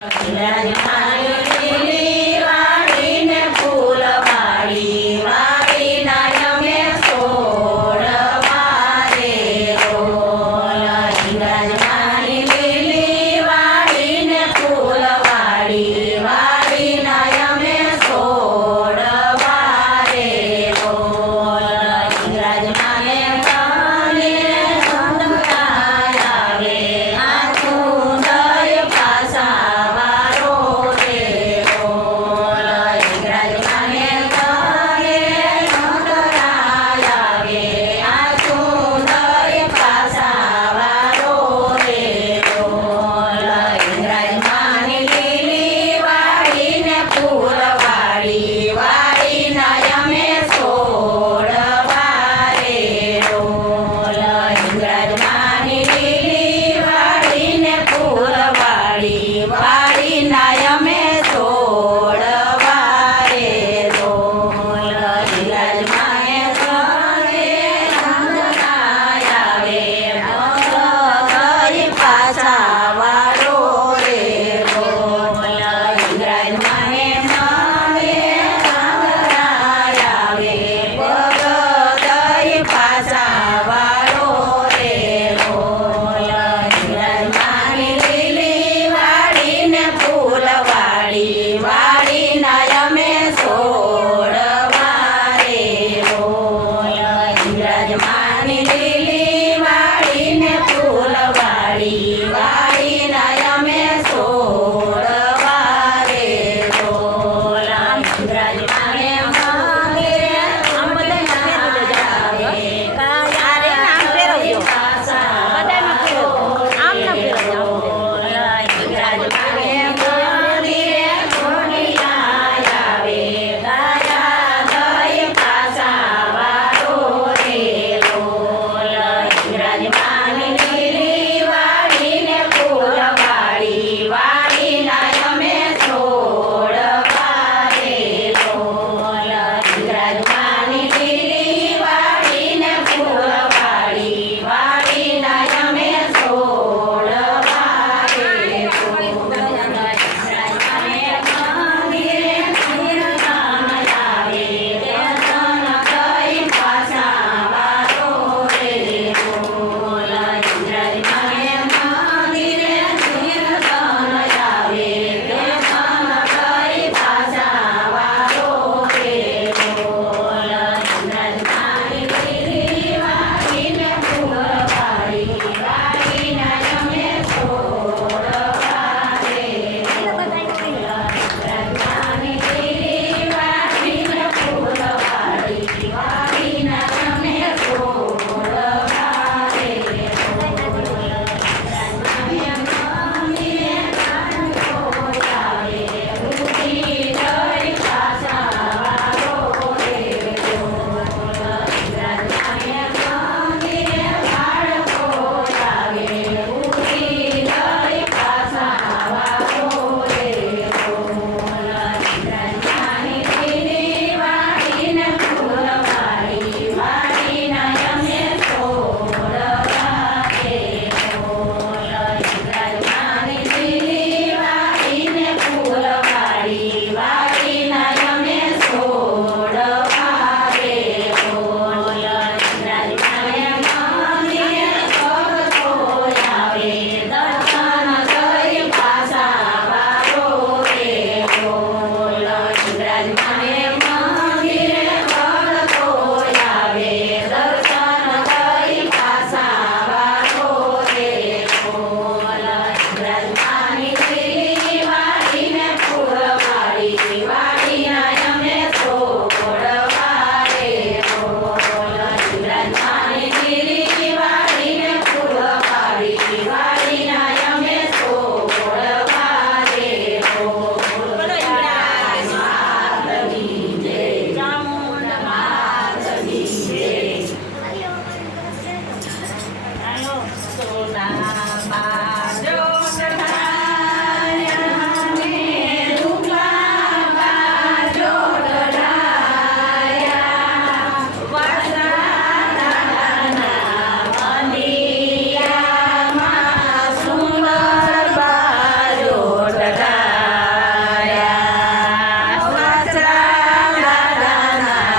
ilahi